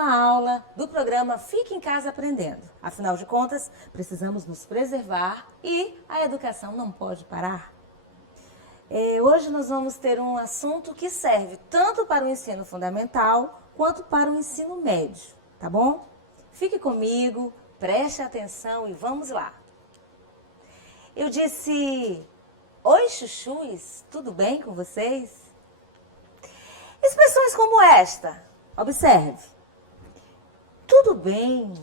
uma aula do programa Fique em Casa Aprendendo. Afinal de contas, precisamos nos preservar e a educação não pode parar. Hoje nós vamos ter um assunto que serve tanto para o ensino fundamental quanto para o ensino médio, tá bom? Fique comigo, preste atenção e vamos lá. Eu disse, oi chuchus, tudo bem com vocês? Expressões como esta, observe. Tudo bem?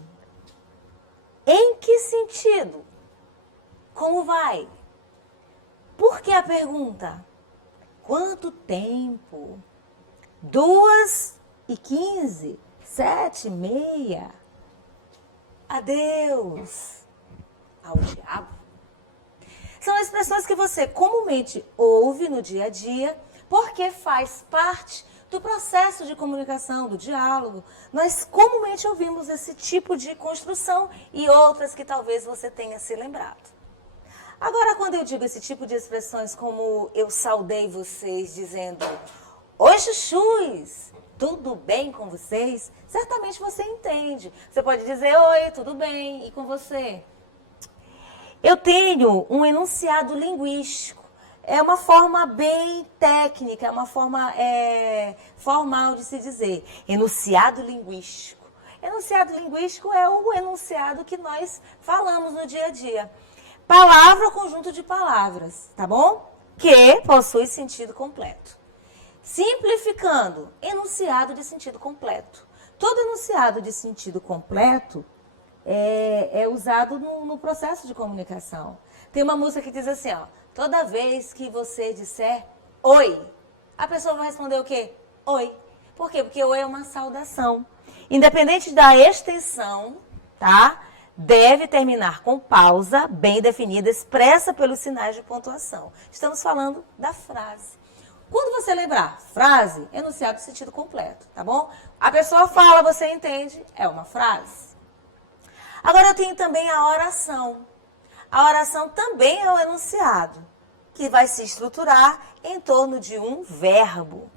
Em que sentido? Como vai? Por que a pergunta? Quanto tempo? 2h15? 7h30? Adeus ao diabo? São expressões que você comumente ouve no dia a dia porque faz parte do processo de comunicação, do diálogo. Nós comumente ouvimos esse tipo de construção e outras que talvez você tenha se lembrado. Agora, quando eu digo esse tipo de expressões como eu saudei vocês dizendo oi chuchus, tudo bem com vocês? Certamente você entende. Você pode dizer oi, tudo bem, e com você? Eu tenho um enunciado linguístico. É uma forma bem técnica, é uma forma formal de se dizer. Enunciado linguístico. Enunciado linguístico é o enunciado que nós falamos no dia a dia. Palavra ou conjunto de palavras, tá bom? Que possui sentido completo. Simplificando, enunciado de sentido completo. Todo enunciado de sentido completo é usado no processo de comunicação. Tem uma música que diz assim, ó, toda vez que você disser oi, a pessoa vai responder o quê? Oi. Por quê? Porque oi é uma saudação. Independente da extensão, tá? Deve terminar com pausa bem definida, expressa pelos sinais de pontuação. Estamos falando da frase. Quando você lembrar frase, enunciado de sentido completo, tá bom? A pessoa fala, você entende, é uma frase. Agora eu tenho também a oração. A oração também é um enunciado, que vai se estruturar em torno de um verbo.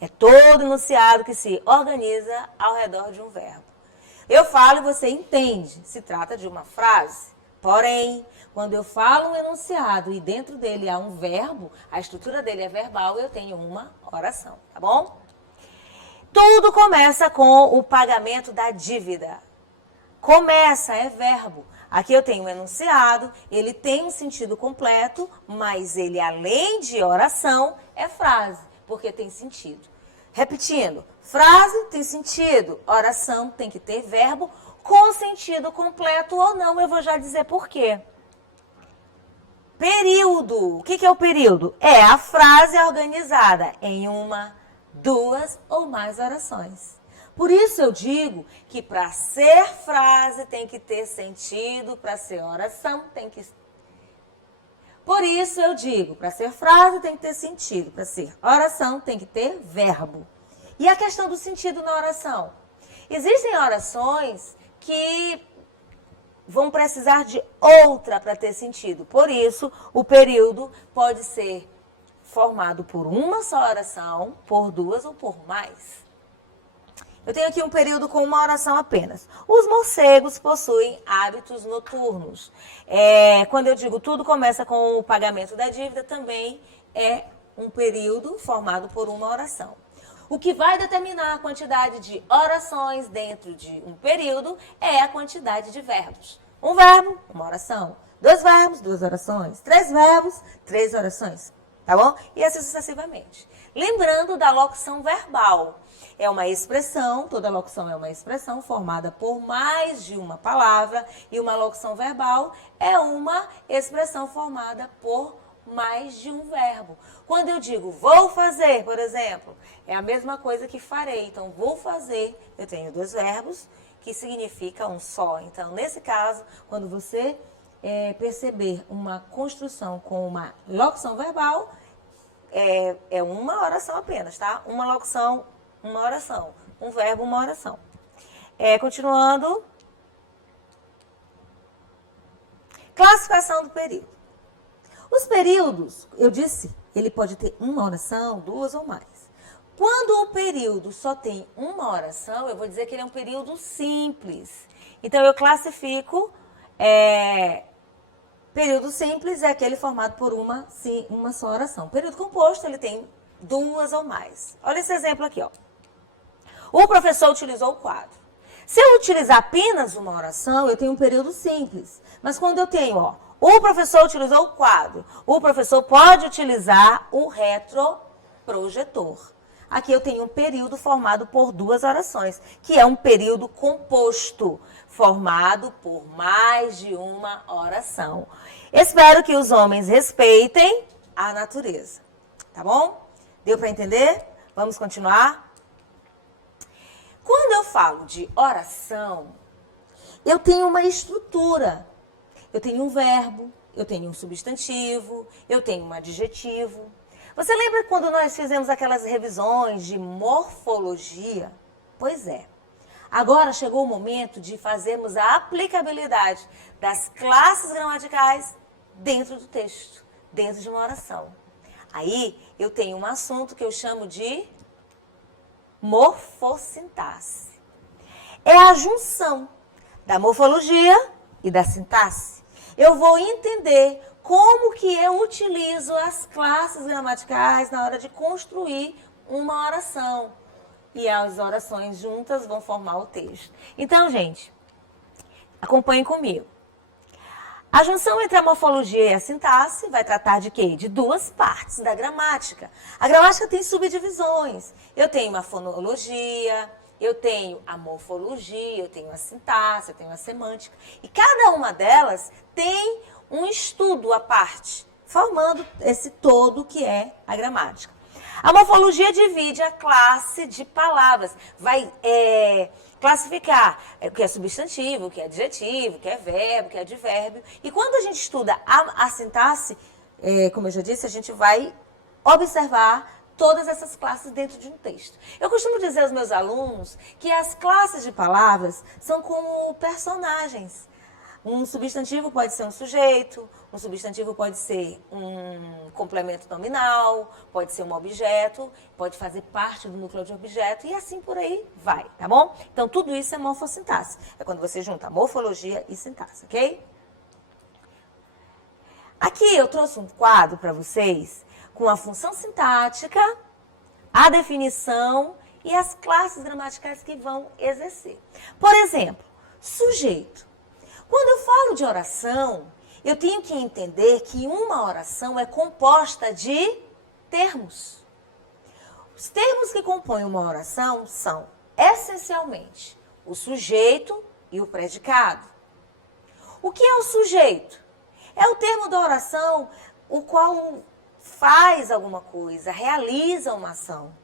É todo enunciado que se organiza ao redor de um verbo. Eu falo e você entende, se trata de uma frase. Porém, quando eu falo um enunciado e dentro dele há um verbo, a estrutura dele é verbal, eu tenho uma oração, tá bom? Tudo começa com o pagamento da dívida. Começa é verbo. Aqui eu tenho um enunciado, ele tem um sentido completo, mas ele, além de oração, é frase, porque tem sentido. Repetindo, frase tem sentido, oração tem que ter verbo, com sentido completo ou não, eu vou já dizer por quê. Período. O que é o período? É a frase organizada em uma, duas ou mais orações. Por isso eu digo que para ser frase tem que ter sentido, para ser oração tem que... Por isso eu digo, para ser frase tem que ter sentido, para ser oração tem que ter verbo. E a questão do sentido na oração? Existem orações que vão precisar de outra para ter sentido. Por isso, o período pode ser formado por uma só oração, por duas ou por mais. Eu tenho aqui um período com uma oração apenas. Os morcegos possuem hábitos noturnos. Quando eu digo tudo começa com o pagamento da dívida, também é um período formado por uma oração. O que vai determinar a quantidade de orações dentro de um período é a quantidade de verbos. Um verbo, uma oração. 2 verbos, 2 orações. 3 verbos, 3 orações. Tá bom? E assim sucessivamente. Lembrando da locução verbal. É uma expressão, toda locução é uma expressão formada por mais de uma palavra. E uma locução verbal é uma expressão formada por mais de um verbo. Quando eu digo vou fazer, por exemplo, é a mesma coisa que farei. Então, vou fazer, eu tenho 2 verbos que significa um só. Então, nesse caso, quando você perceber uma construção com uma locução verbal, é uma oração apenas, tá? Uma locução, uma oração. Um verbo, uma oração. Continuando. Classificação do período. Os períodos, eu disse, ele pode ter uma oração, 2 ou mais. Quando o período só tem uma oração, eu vou dizer que ele é um período simples. Então, eu classifico, período simples é aquele formado por uma só oração. Período composto, ele tem duas ou mais. Olha esse exemplo aqui, ó. O professor utilizou o quadro. Se eu utilizar apenas uma oração, eu tenho um período simples. Mas quando eu tenho, ó, o professor utilizou o quadro, o professor pode utilizar o retroprojetor. Aqui eu tenho um período formado por duas orações, que é um período composto, formado por mais de uma oração. Espero que os homens respeitem a natureza, tá bom? Deu para entender? Vamos continuar? Quando eu falo de oração, eu tenho uma estrutura. Eu tenho um verbo, eu tenho um substantivo, eu tenho um adjetivo. Você lembra quando nós fizemos aquelas revisões de morfologia? Pois é. Agora chegou o momento de fazermos a aplicabilidade das classes gramaticais dentro do texto, dentro de uma oração. Aí eu tenho um assunto que eu chamo de morfossintaxe. É a junção da morfologia e da sintaxe. Eu vou entender como que eu utilizo as classes gramaticais na hora de construir uma oração. E as orações juntas vão formar o texto. Então, gente, acompanhem comigo. A junção entre a morfologia e a sintaxe vai tratar de quê? De duas partes da gramática. A gramática tem subdivisões. Eu tenho uma fonologia, eu tenho a morfologia, eu tenho a sintaxe, eu tenho a semântica. E cada uma delas tem um estudo à parte, formando esse todo que é a gramática. A morfologia divide a classe de palavras, vai classificar o que é substantivo, o que é adjetivo, o que é verbo, o que é advérbio. E quando a gente estuda a sintaxe, como eu já disse, a gente vai observar todas essas classes dentro de um texto. Eu costumo dizer aos meus alunos que as classes de palavras são como personagens. Um substantivo pode ser um sujeito, um substantivo pode ser um complemento nominal, pode ser um objeto, pode fazer parte do núcleo de objeto e assim por aí vai, tá bom? Então, tudo isso é morfossintaxe. É quando você junta morfologia e sintaxe, ok? Aqui eu trouxe um quadro para vocês com a função sintática, a definição e as classes gramaticais que vão exercer. Por exemplo, sujeito. Quando eu falo de oração, eu tenho que entender que uma oração é composta de termos. Os termos que compõem uma oração são, essencialmente, o sujeito e o predicado. O que é o sujeito? É o termo da oração o qual faz alguma coisa, realiza uma ação.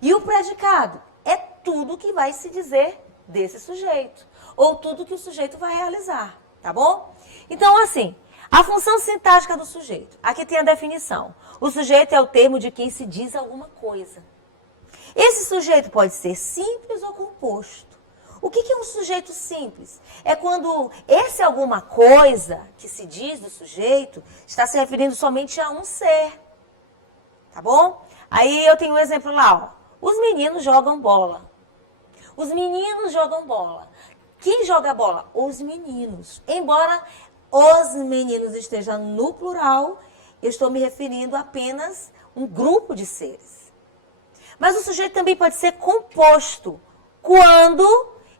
E o predicado é tudo que vai se dizer desse sujeito, ou tudo que o sujeito vai realizar, tá bom? Então, assim, a função sintática do sujeito. Aqui tem a definição. O sujeito é o termo de quem se diz alguma coisa. Esse sujeito pode ser simples ou composto. O que é um sujeito simples? É quando esse alguma coisa que se diz do sujeito está se referindo somente a um ser, tá bom? Aí eu tenho um exemplo lá, ó. Os meninos jogam bola. Os meninos jogam bola. Quem joga bola? Os meninos. Embora os meninos esteja no plural, eu estou me referindo a apenas um grupo de seres. Mas o sujeito também pode ser composto quando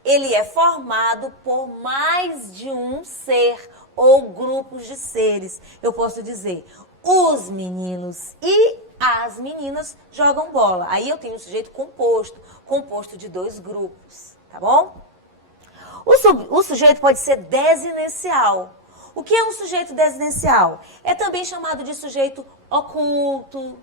ele é formado por mais de um ser ou grupos de seres. Eu posso dizer, os meninos e as meninas jogam bola. Aí eu tenho um sujeito composto de dois grupos, tá bom? O sujeito pode ser desinencial. O que é um sujeito desinencial? É também chamado de sujeito oculto,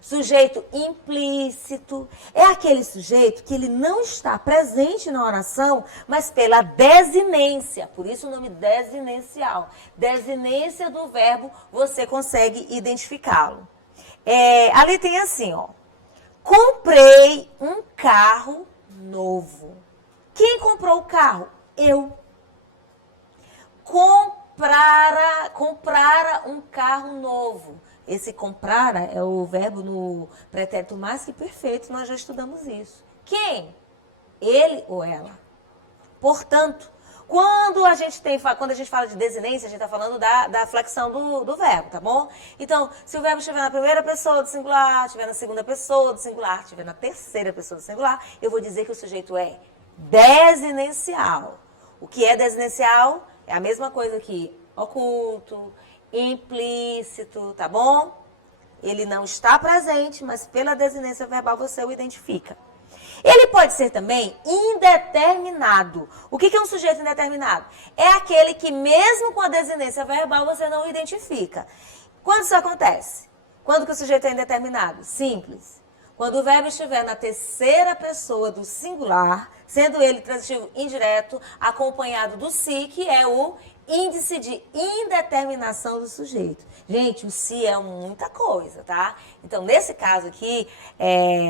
sujeito implícito. É aquele sujeito que ele não está presente na oração, mas pela desinência. Por isso o nome desinencial. Desinência do verbo, você consegue identificá-lo. Ali tem assim, ó. Comprei um carro novo. Quem comprou o carro? Eu. Comprara um carro novo. Esse comprara é o verbo no pretérito mais que perfeito, nós já estudamos isso. Quem? Ele ou ela. Portanto, quando a gente fala de desinência, a gente está falando da flexão do verbo, tá bom? Então, se o verbo estiver na primeira pessoa do singular, estiver na segunda pessoa do singular, estiver na terceira pessoa do singular, eu vou dizer que o sujeito é desinencial. O que é desinencial? É a mesma coisa que oculto, implícito, tá bom? Ele não está presente, mas pela desinência verbal você o identifica. Ele pode ser também indeterminado. O que é um sujeito indeterminado? É aquele que mesmo com a desinência verbal você não o identifica. Quando isso acontece? Quando que o sujeito é indeterminado? Simples. Quando o verbo estiver na terceira pessoa do singular, sendo ele transitivo indireto, acompanhado do si, que é o índice de indeterminação do sujeito. Gente, o si é muita coisa, tá? Então, nesse caso aqui,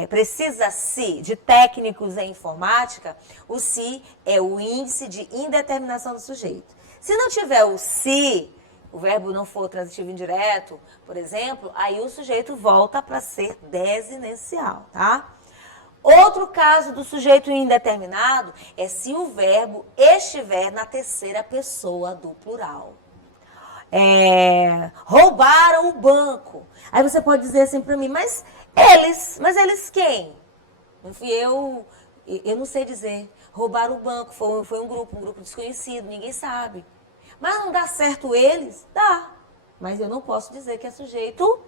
precisa-se de técnicos em informática, o si é o índice de indeterminação do sujeito. Se não tiver o si, o verbo não for transitivo indireto, por exemplo, aí o sujeito volta para ser desinencial, tá? Outro caso do sujeito indeterminado é se o verbo estiver na terceira pessoa do plural. Roubaram o banco. Aí você pode dizer assim para mim, mas eles quem? Não fui eu não sei dizer. Roubaram o banco, foi um grupo desconhecido, ninguém sabe. Mas não dá certo eles? Dá. Mas eu não posso dizer que é sujeito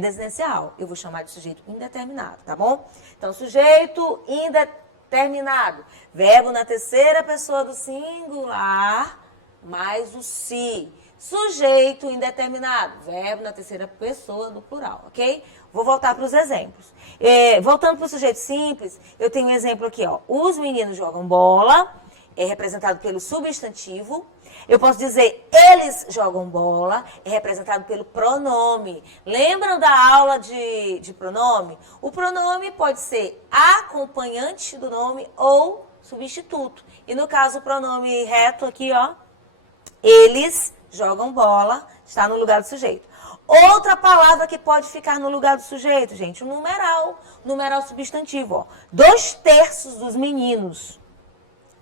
desinencial. Eu vou chamar de sujeito indeterminado, tá bom? Então, sujeito indeterminado. Verbo na terceira pessoa do singular, mais o si. Sujeito indeterminado. Verbo na terceira pessoa do plural, ok? Vou voltar para os exemplos. Voltando para o sujeito simples, eu tenho um exemplo aqui, ó. Os meninos jogam bola, é representado pelo substantivo. Eu posso dizer, eles jogam bola, é representado pelo pronome. Lembram da aula de pronome? O pronome pode ser acompanhante do nome ou substituto. E no caso, o pronome reto aqui, ó, eles jogam bola, está no lugar do sujeito. Outra palavra que pode ficar no lugar do sujeito, gente, o numeral substantivo, ó. 2/3 dos meninos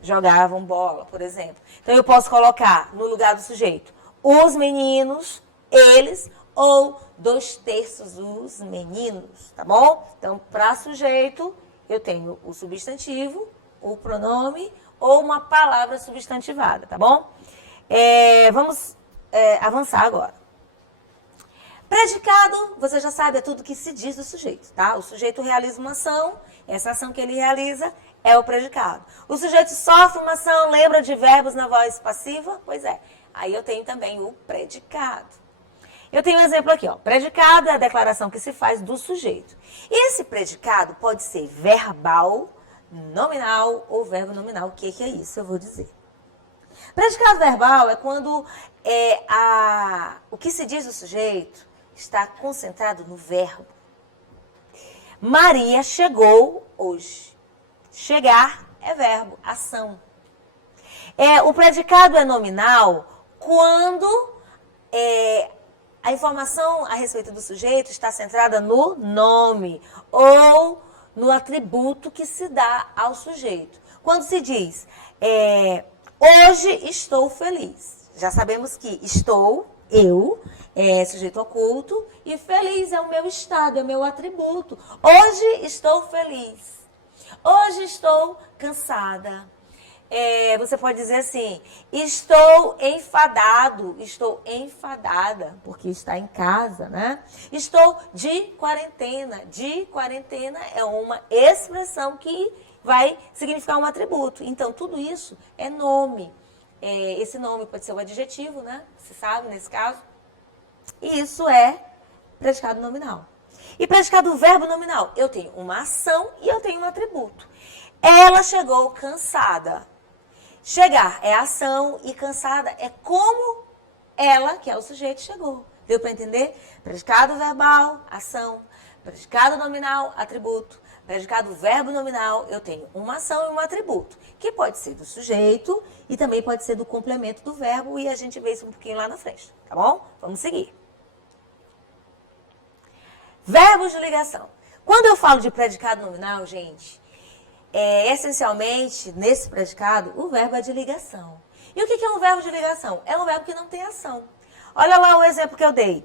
jogavam bola, por exemplo. Então, eu posso colocar no lugar do sujeito os meninos, eles, ou 2/3 dos meninos, tá bom? Então, para sujeito, eu tenho o substantivo, o pronome ou uma palavra substantivada, tá bom? Vamos avançar agora. Predicado, você já sabe, é tudo que se diz do sujeito, tá? O sujeito realiza uma ação, essa ação que ele realiza é o predicado. O sujeito sofre uma ação, lembra de verbos na voz passiva? Pois é. Aí eu tenho também o predicado. Eu tenho um exemplo aqui, ó. Predicado é a declaração que se faz do sujeito. Esse predicado pode ser verbal, nominal ou verbo nominal. O que é isso? Eu vou dizer. Predicado verbal é quando o que se diz do sujeito está concentrado no verbo. Maria chegou hoje. Chegar é verbo, ação. O predicado é nominal quando a informação a respeito do sujeito está centrada no nome ou no atributo que se dá ao sujeito. Quando se diz, hoje estou feliz. Já sabemos que estou, eu, é sujeito oculto, e feliz é o meu estado, é o meu atributo. Hoje estou feliz. Hoje estou cansada. Você pode dizer assim, estou enfadado, estou enfadada, porque está em casa, né? Estou de quarentena. De quarentena é uma expressão que vai significar um atributo. Então, tudo isso é nome. Esse nome pode ser o adjetivo, né? Você sabe, nesse caso. E isso é predicado nominal. E predicado verbo nominal, eu tenho uma ação e eu tenho um atributo. Ela chegou cansada. Chegar é ação e cansada é como ela, que é o sujeito, chegou. Deu para entender? Predicado verbal, ação. Predicado nominal, atributo. Predicado verbo nominal, eu tenho uma ação e um atributo, que pode ser do sujeito e também pode ser do complemento do verbo, e a gente vê isso um pouquinho lá na frente, tá bom? Vamos seguir. Verbos de ligação. Quando eu falo de predicado nominal, gente, essencialmente, nesse predicado, o verbo é de ligação. E o que é um verbo de ligação? É um verbo que não tem ação. Olha lá o exemplo que eu dei.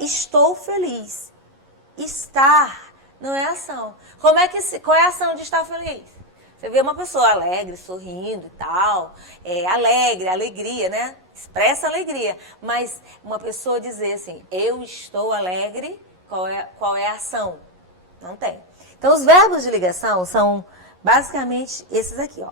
Estou feliz. Estar não é ação. Qual é a ação de estar feliz? Você vê uma pessoa alegre, sorrindo e tal, alegre, alegria, né? Expressa alegria. Mas uma pessoa dizer assim, eu estou alegre, qual é a ação? Não tem. Então, os verbos de ligação são basicamente esses aqui, ó.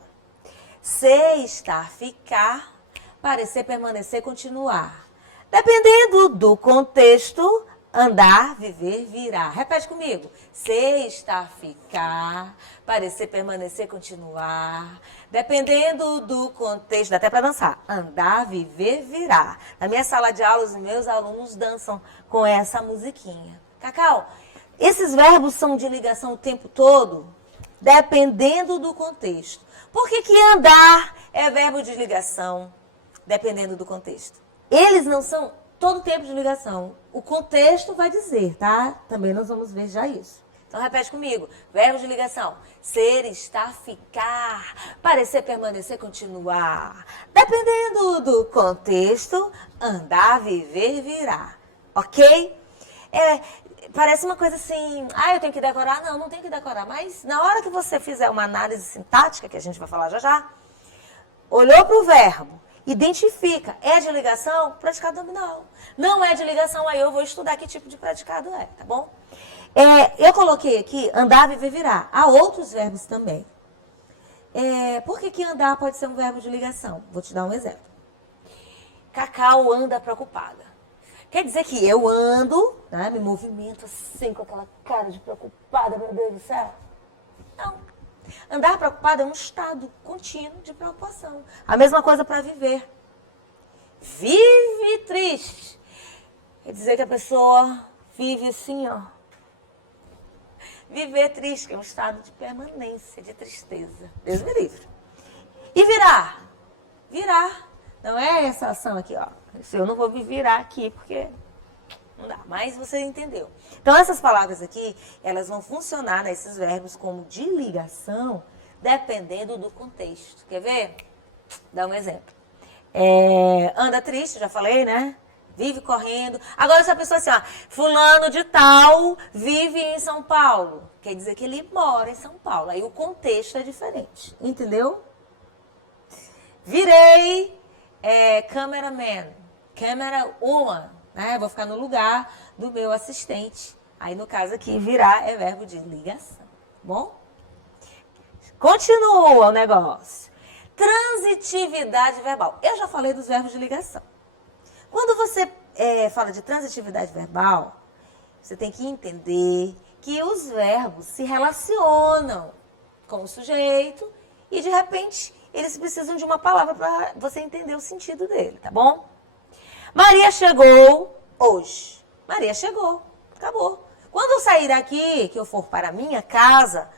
Ser, estar, ficar, parecer, permanecer, continuar. Dependendo do contexto, andar, viver, virar. Repete comigo. Ser, estar, ficar, parecer, permanecer, continuar. Dependendo do contexto, dá até para dançar. Andar, viver, virar. Na minha sala de aula, os meus alunos dançam com essa musiquinha. Cacau, esses verbos são de ligação o tempo todo, dependendo do contexto. Por que andar é verbo de ligação, dependendo do contexto? Eles não são todo tempo de ligação. O contexto vai dizer, tá? Também nós vamos ver já isso. Então, repete comigo. Verbo de ligação. Ser, estar, ficar, parecer, permanecer, continuar. Dependendo do contexto, andar, viver, virar. Ok? Parece uma coisa assim, eu tenho que decorar? Não, não tenho que decorar. Mas na hora que você fizer uma análise sintática, que a gente vai falar já já, olhou para o verbo, identifica, é de ligação? Predicado nominal. Não é de ligação, aí eu vou estudar que tipo de predicado tá bom? Eu coloquei aqui andar, viver, virar. Há outros verbos também. Por que andar pode ser um verbo de ligação? Vou te dar um exemplo. Cacau anda preocupada. Quer dizer que eu ando, né, me movimento assim, com aquela cara de preocupada, meu Deus do céu? Não. Andar preocupado é um estado contínuo de preocupação. A mesma coisa para viver. Vive triste. Quer dizer que a pessoa vive assim, ó. Viver triste, que é um estado de permanência, de tristeza. Deus me livre. E virar? Virar. Não é essa ação aqui, ó. Eu não vou me virar aqui, porque não dá. Mas você entendeu. Então, essas palavras aqui, elas vão funcionar nesses verbos como de ligação, dependendo do contexto. Quer ver? Dá um exemplo. Anda triste, já falei, né? Vive correndo. Agora, se a pessoa assim, ó, fulano de tal vive em São Paulo. Quer dizer que ele mora em São Paulo. Aí o contexto é diferente. Entendeu? Virei cameraman, camera woman, né? Vou ficar no lugar do meu assistente. Aí, no caso aqui, virar é verbo de ligação. Bom? Continua o negócio. Transitividade verbal. Eu já falei dos verbos de ligação. Quando você fala de transitividade verbal, você tem que entender que os verbos se relacionam com o sujeito e, de repente, eles precisam de uma palavra para você entender o sentido dele, tá bom? Maria chegou hoje. Maria chegou. Acabou. Quando eu sair daqui, que eu for para a minha casa,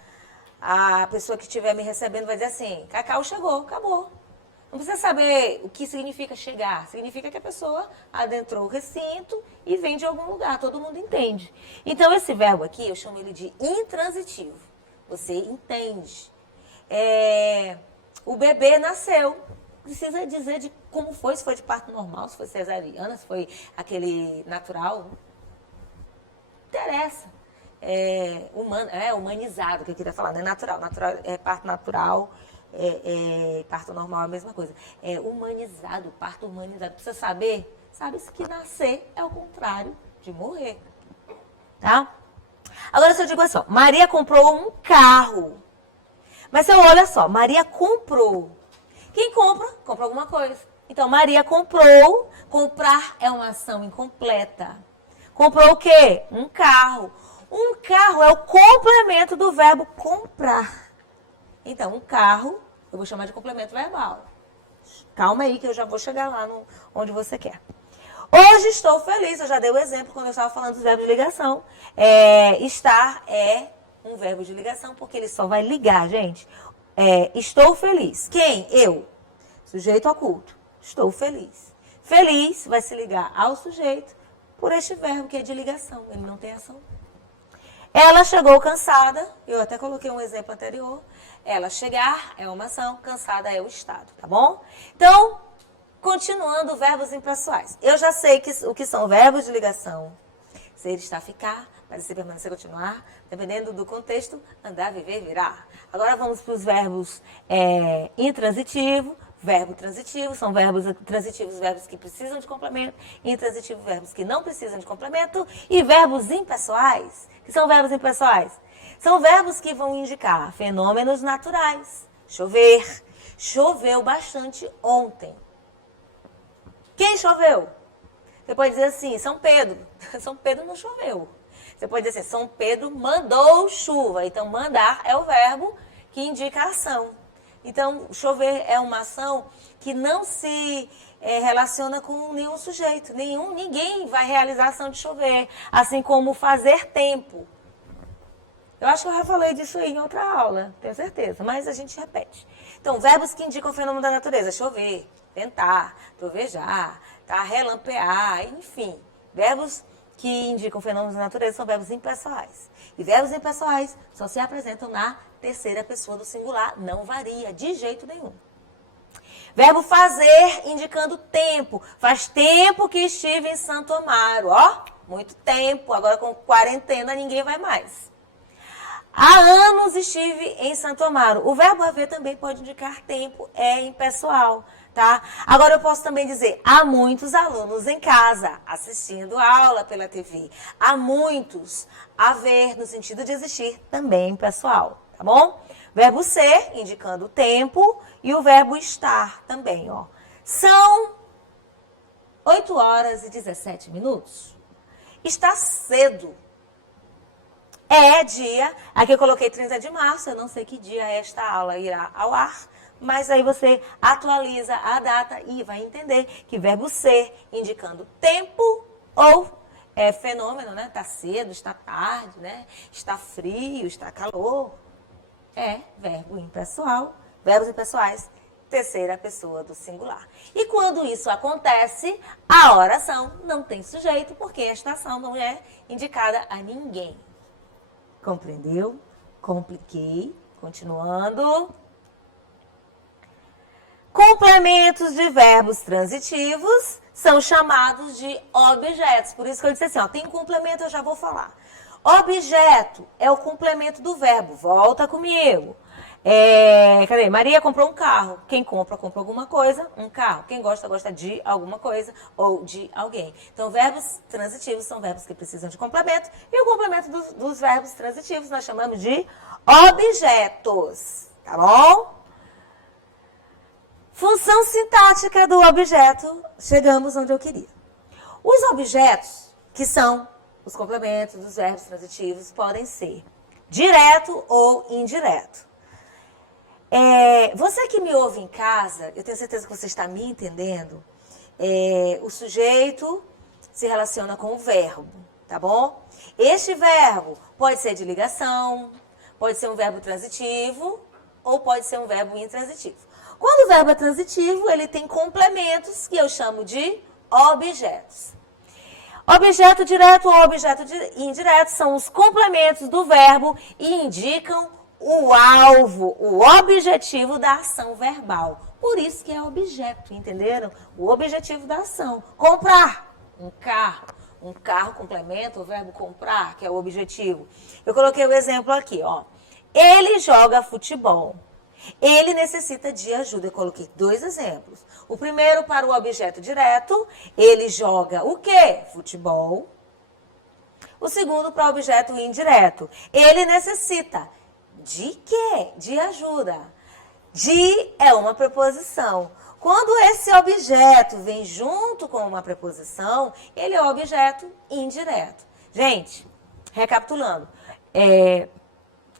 a pessoa que estiver me recebendo vai dizer assim, Cacau chegou, acabou. Não precisa saber o que significa chegar. Significa que a pessoa adentrou o recinto e vem de algum lugar. Todo mundo entende. Então, esse verbo aqui, eu chamo ele de intransitivo. Você entende. O bebê nasceu. Precisa dizer de como foi, se foi de parto normal, se foi cesariana, se foi aquele natural. Não interessa. Humanizado, que eu queria falar, não é natural. Natural é parto natural, parto normal é a mesma coisa. É humanizado, parto humanizado. Precisa saber? Sabe-se que nascer é o contrário de morrer. Tá? Agora, se eu digo assim, ó, Maria comprou um carro. Mas você olha só, Maria comprou. Quem compra? Compra alguma coisa. Então, Maria comprou. Comprar é uma ação incompleta. Comprou o quê? Um carro. Um carro é o complemento do verbo comprar. Então, um carro, eu vou chamar de complemento verbal. Calma aí que eu já vou chegar lá onde você quer. Hoje estou feliz. Eu já dei o exemplo quando eu estava falando dos verbos de ligação. Estar é um verbo de ligação porque ele só vai ligar, gente. Estou feliz. Quem? Eu. Sujeito oculto. Estou feliz. Feliz vai se ligar ao sujeito por este verbo que é de ligação. Ele não tem ação. Ela chegou cansada, eu até coloquei um exemplo anterior. Ela chegar é uma ação, cansada é o estado, tá bom? Então, continuando, verbos impessoais. Eu já sei o que são verbos de ligação. Ser, estar, ficar, parecer, permanecer, continuar. Dependendo do contexto, andar, viver, virar. Agora vamos para os verbos intransitivo, verbo transitivo. São verbos transitivos, verbos que precisam de complemento. Intransitivo, verbos que não precisam de complemento. E verbos impessoais. O que são verbos impessoais? São verbos que vão indicar fenômenos naturais. Chover. Choveu bastante ontem. Quem choveu? Você pode dizer assim, São Pedro. São Pedro não choveu. Você pode dizer assim, São Pedro mandou chuva. Então, mandar é o verbo que indica a ação. Então, chover é uma ação que não se relaciona com nenhum sujeito. Ninguém vai realizar a ação de chover. Assim como fazer tempo. Eu acho que eu já falei disso aí em outra aula, tenho certeza, mas a gente repete. Então, verbos que indicam o fenômeno da natureza. Chover, ventar, trovejar, tá? Relampear, enfim. Verbos que indicam fenômenos da natureza são verbos impessoais. E verbos impessoais só se apresentam na terceira pessoa do singular, não varia de jeito nenhum. Verbo fazer, indicando tempo. Faz tempo que estive em Santo Amaro, ó. Muito tempo, agora com quarentena ninguém vai mais. Há anos estive em Santo Amaro. O verbo haver também pode indicar tempo, é impessoal, tá? Agora eu posso também dizer, há muitos alunos em casa assistindo aula pela TV. Há muitos, haver no sentido de existir, também impessoal, tá bom? Verbo ser, indicando tempo, e o verbo estar também, ó. São 8 horas e 17 minutos. Está cedo. É dia, aqui eu coloquei 30 de março, eu não sei que dia esta aula irá ao ar, mas aí você atualiza a data e vai entender que verbo ser, indicando tempo ou fenômeno, né? Está cedo, está tarde, né? Está frio, está calor. É verbo impessoal, verbos impessoais, terceira pessoa do singular. E quando isso acontece, a oração não tem sujeito, porque esta ação não é indicada a ninguém. Compreendeu? Compliquei. Continuando. Complementos de verbos transitivos são chamados de objetos. Por isso que eu disse assim, ó, tem complemento, eu já vou falar. Objeto é o complemento do verbo. Volta comigo. Cadê? Maria comprou um carro. Quem compra, compra alguma coisa, um carro. Quem gosta, gosta de alguma coisa ou de alguém. Então, verbos transitivos são verbos que precisam de complemento. E o complemento dos verbos transitivos nós chamamos de objetos. Tá bom? Função sintática do objeto. Chegamos onde eu queria. Os objetos, que são os complementos dos verbos transitivos, podem ser direto ou indireto. Você que me ouve em casa, eu tenho certeza que você está me entendendo. O sujeito se relaciona com o verbo, tá bom? Este verbo pode ser de ligação, pode ser um verbo transitivo ou pode ser um verbo intransitivo. Quando o verbo é transitivo, ele tem complementos que eu chamo de objetos. Objeto direto ou objeto indireto são os complementos do verbo e indicam o alvo, o objetivo da ação verbal. Por isso que é objeto, entenderam? O objetivo da ação. Comprar um carro. Um carro complementa o verbo comprar, que é o objetivo. Eu coloquei o exemplo aqui, ó. Ele joga futebol. Ele necessita de ajuda. Eu coloquei 2 exemplos. O primeiro para o objeto direto, ele joga o quê? Futebol. O segundo para o objeto indireto, ele necessita de quê? De ajuda. De é uma preposição. Quando esse objeto vem junto com uma preposição, ele é um objeto indireto. Gente, recapitulando.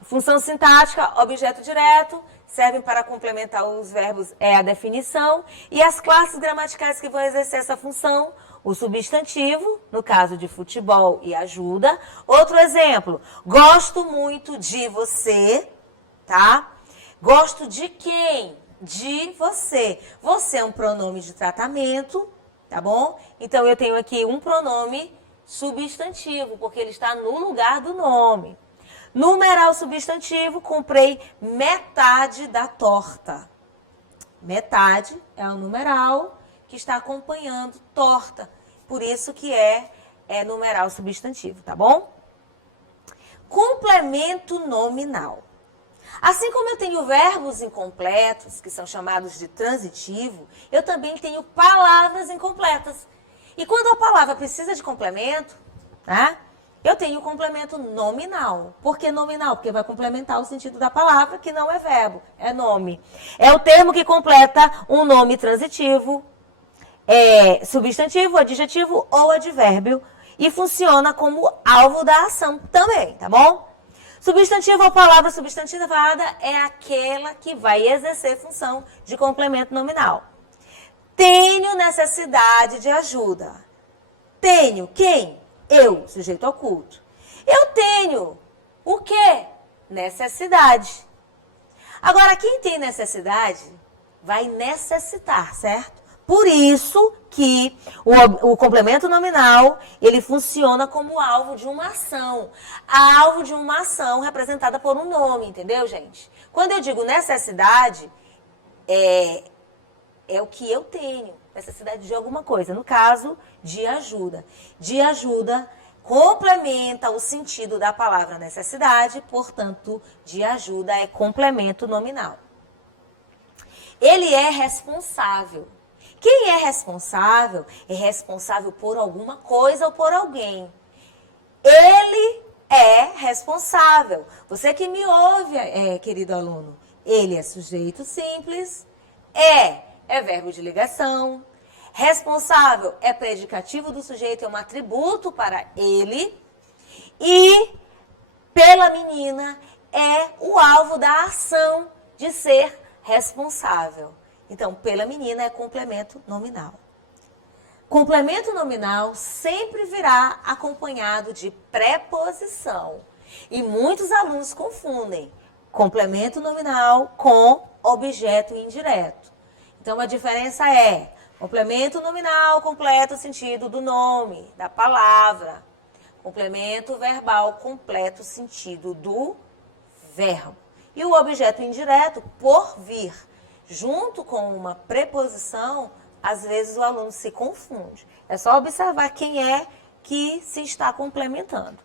Função sintática, objeto direto, servem para complementar os verbos, é a definição. E as classes gramaticais que vão exercer essa função, o substantivo, no caso de futebol e ajuda. Outro exemplo, gosto muito de você, tá? Gosto de quem? De você. Você é um pronome de tratamento, tá bom? Então, eu tenho aqui um pronome substantivo, porque ele está no lugar do nome. Numeral substantivo, comprei metade da torta. Metade é o numeral que está acompanhando torta. Por isso que é numeral substantivo, tá bom? Complemento nominal. Assim como eu tenho verbos incompletos, que são chamados de transitivo, eu também tenho palavras incompletas. E quando a palavra precisa de complemento, tá? Eu tenho o complemento nominal. Por que nominal? Porque vai complementar o sentido da palavra, que não é verbo, é nome. É o termo que completa um nome transitivo, substantivo, adjetivo ou advérbio e funciona como alvo da ação também, tá bom? Substantivo ou palavra substantivada é aquela que vai exercer função de complemento nominal. Tenho necessidade de ajuda. Tenho quem? Eu, sujeito oculto. Eu tenho o quê? Necessidade. Agora, quem tem necessidade vai necessitar, certo? Por isso que o complemento nominal, ele funciona como alvo de uma ação. Alvo de uma ação representada por um nome, entendeu, gente? Quando eu digo necessidade, é o que eu tenho. Necessidade de alguma coisa. No caso, de ajuda. De ajuda complementa o sentido da palavra necessidade, portanto, de ajuda é complemento nominal. Ele é responsável. Quem é responsável por alguma coisa ou por alguém. Ele é responsável. Você que me ouve, querido aluno, ele é sujeito simples, é verbo de ligação. Responsável é predicativo do sujeito, é um atributo para ele. E pela menina é o alvo da ação de ser responsável. Então, pela menina é complemento nominal. Complemento nominal sempre virá acompanhado de preposição. E muitos alunos confundem complemento nominal com objeto indireto. Então, a diferença é complemento nominal completa o sentido do nome, da palavra. Complemento verbal completa o sentido do verbo. E o objeto indireto, por vir junto com uma preposição, às vezes o aluno se confunde. É só observar quem é que se está complementando.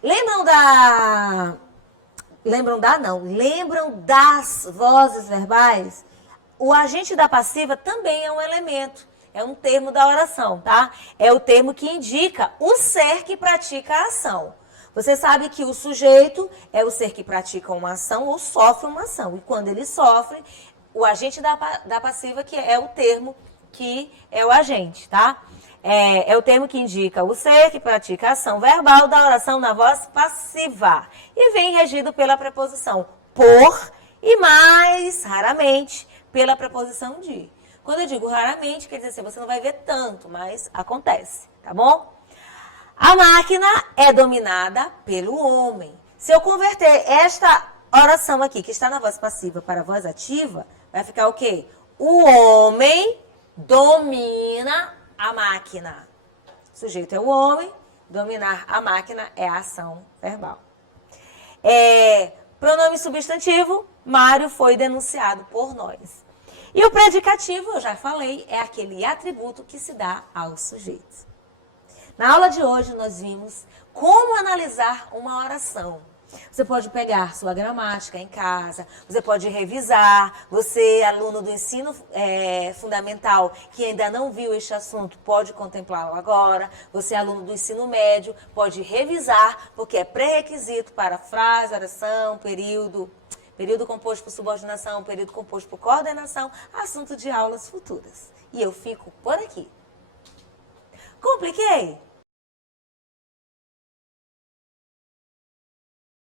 Lembram das vozes verbais? O agente da passiva também é um elemento, é um termo da oração, tá? É o termo que indica o ser que pratica a ação. Você sabe que o sujeito é o ser que pratica uma ação ou sofre uma ação. E quando ele sofre, o agente da passiva que é o termo que é o agente, tá? É o termo que indica o ser que pratica a ação verbal da oração na voz passiva. E vem regido pela preposição por e mais raramente pela preposição de. Quando eu digo raramente, quer dizer assim, você não vai ver tanto, mas acontece, tá bom? A máquina é dominada pelo homem. Se eu converter esta oração aqui, que está na voz passiva, para a voz ativa, vai ficar o quê? O homem domina a máquina. O sujeito é o homem, dominar a máquina é a ação verbal. Pronome substantivo, Mário foi denunciado por nós. E o predicativo, eu já falei, é aquele atributo que se dá ao sujeito. Na aula de hoje, nós vimos como analisar uma oração. Você pode pegar sua gramática em casa, você pode revisar, você, aluno do ensino fundamental, que ainda não viu este assunto, pode contemplá-lo agora. Você, aluno do ensino médio, pode revisar, porque é pré-requisito para frase, oração, período composto por subordinação, período composto por coordenação, assunto de aulas futuras. E eu fico por aqui. Compliquei?